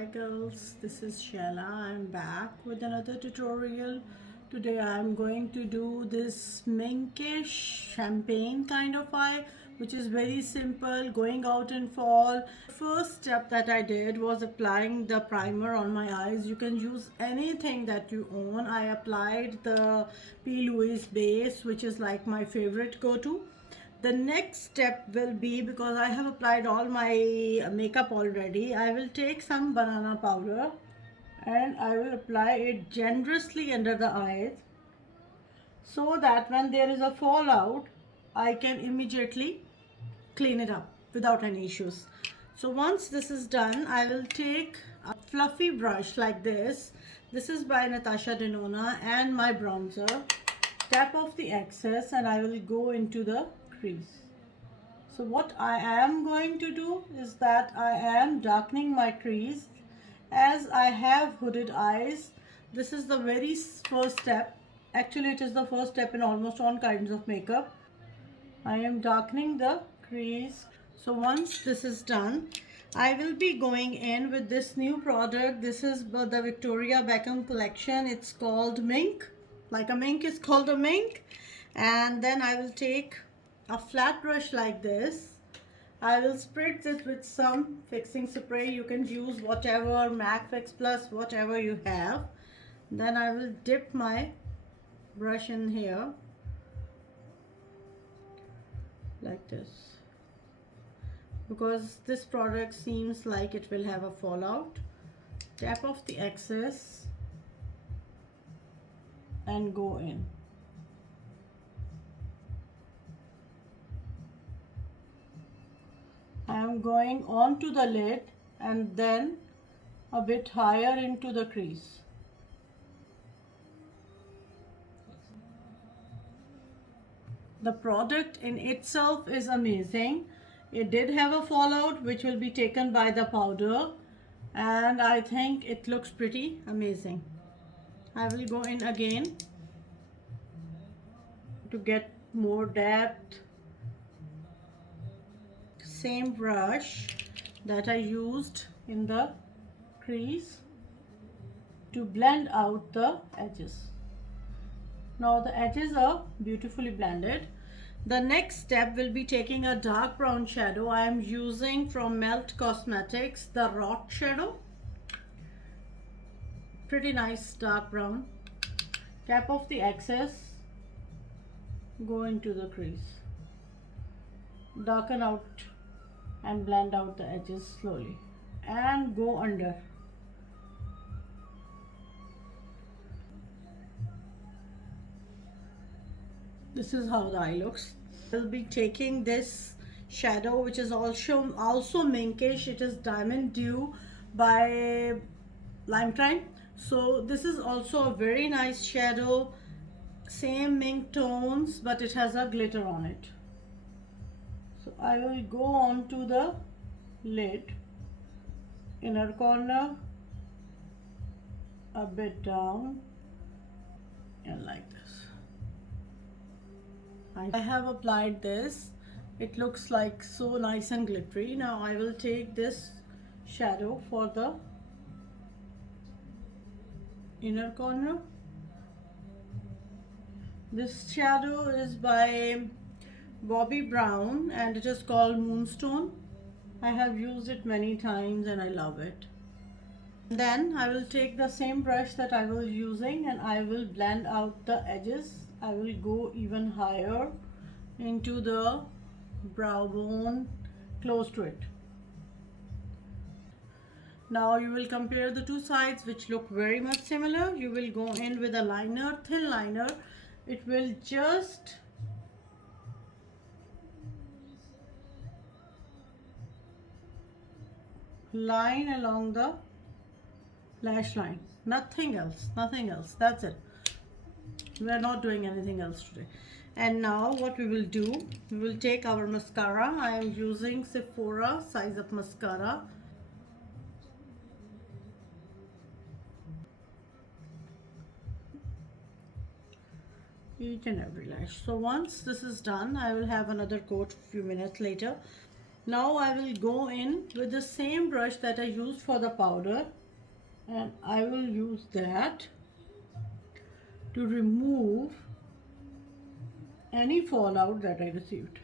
Hi girls, this is Shella. I'm back with another tutorial. Today I'm going to do this minkish champagne kind of eye, which is very simple, going out in fall. First step that I did was applying the primer on my eyes. You can use anything that you own. I applied the P. Louise base, which is like my favorite go-to. The next step will be, because I have applied all my makeup already, I will take some banana powder and I will apply it generously under the eyes so that when there is a fallout I can immediately clean it up without any issues. So once this is done, I will take a fluffy brush like this. This is by Natasha Denona, and my bronzer. Tap off the excess and I will go into the crease. So what I am going to do is that I am darkening my crease as I have hooded eyes. This is the very first step. Actually, it is the first step in almost all kinds of makeup. I am darkening the crease. So once this is done, I will be going in with this new product. This is the Victoria Beckham collection. It's called Mink. Like a mink is called a mink. And then I will take a flat brush like this. I will spritz it with some fixing spray. You can use whatever, MAC Fix Plus, whatever you have. Then I will dip my brush in here like this, because this product seems like it will have a fallout. Tap off the excess and go in. I am going onto the lid and then a bit higher into the crease. The product in itself is amazing. It did have a fallout which will be taken by the powder, and I think it looks pretty amazing. I will go in again to get more depth. Same brush that I used in the crease to blend out the edges. Now the edges are beautifully blended. The next step will be taking a dark brown shadow. I am using from Melt Cosmetics the Rot shadow. Pretty nice dark brown. Tap off the excess, go into the crease, darken out and blend out the edges slowly and go under. This is how the eye looks. I'll be taking this shadow, which is also minkish. It is Diamond Dew by Lime Crime. So this is also a very nice shadow, same mink tones, but it has a glitter on it. So I will go on to the lid, inner corner, a bit down, and like this. I have applied this. It looks like so nice and glittery. Now I will take this shadow for the inner corner. This shadow is by Bobbi Brown and it is called Moonstone. I have used it many times and I love it. Then I will take the same brush that I was using and I will blend out the edges. I will go even higher into the brow bone, close to it. Now you will compare the two sides, which look very much similar. You will go in with a liner, thin liner. It will just line along the lash line. Nothing else, nothing else. That's it. We are not doing anything else today. And now what we will do, we will take our mascara. I am using Sephora size up mascara. Each and every lash. So once this is done, I will have another coat a few minutes later. Now I will go in with the same brush that I used for the powder, and I will use that to remove any fallout that I received.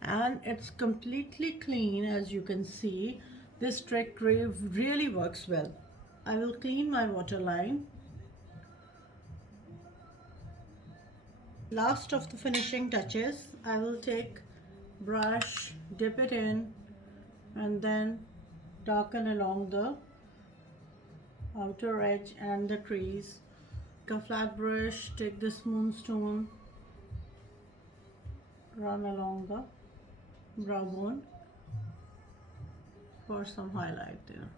And it's completely clean, as you can see. This trick really works well. I will clean my waterline. Last of the finishing touches, I will take brush, dip it in, and then darken along the outer edge and the crease. A flat brush, take this moonstone, run along the brow bone for some highlight there,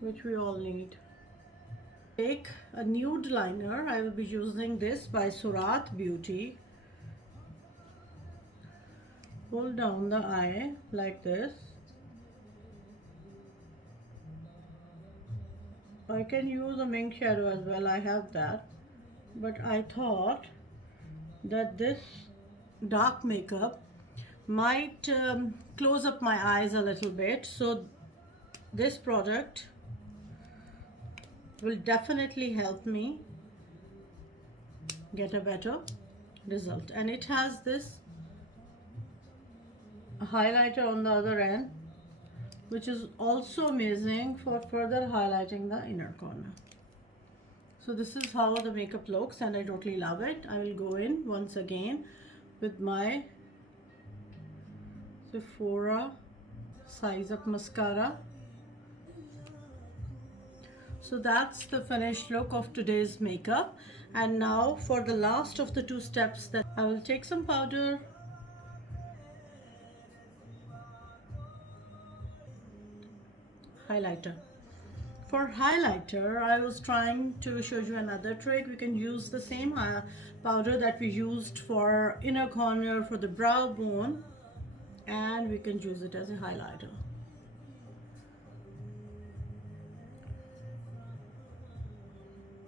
which we all need. Take a nude liner. I will be using this by Surat Beauty. Pull down the eye like this. I can use a mink shadow as well, I have that, but I thought that this dark makeup might close up my eyes a little bit, so this product will definitely help me get a better result. And it has this highlighter on the other end, which is also amazing for further highlighting the inner corner. So this is how the makeup looks, and I totally love it. I will go in once again with my Sephora Size Up mascara. So that's the finished look of today's makeup. And now for the last of the two steps, that I will take some powder, highlighter. For highlighter, I was trying to show you another trick. We can use the same powder that we used for inner corner, for the brow bone, and we can use it as a highlighter.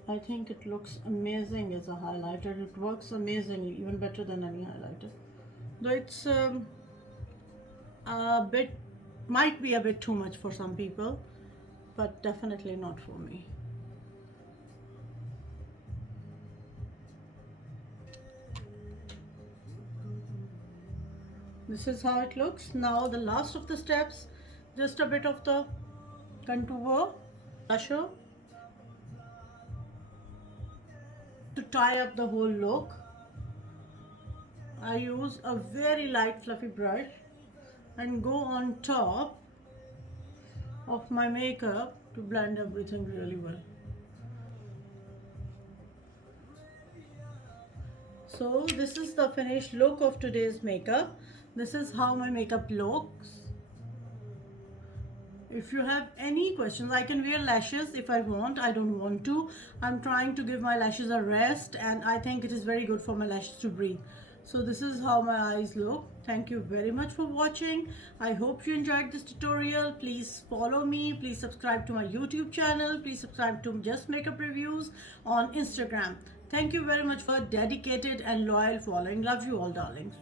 I think it looks amazing as a highlighter. It works amazingly, even better than any highlighter. Though it's a bit, might be a bit too much for some people, but definitely not for me. This is how it looks. Now the last of the steps, just a bit of the contour, blusher, to tie up the whole look. I use a very light fluffy brush and go on top of my makeup to blend everything really well. So this is the finished look of today's makeup. This is how my makeup looks. If you have any questions, I can wear lashes if I want. I don't want to. I'm trying to give my lashes a rest, and I think it is very good for my lashes to breathe. So this is how my eyes look. Thank you very much for watching. I hope you enjoyed this tutorial. Please follow me. Please subscribe to my YouTube channel. Please subscribe to Just Makeup Reviews on Instagram. Thank you very much for dedicated and loyal following. Love you all, darlings.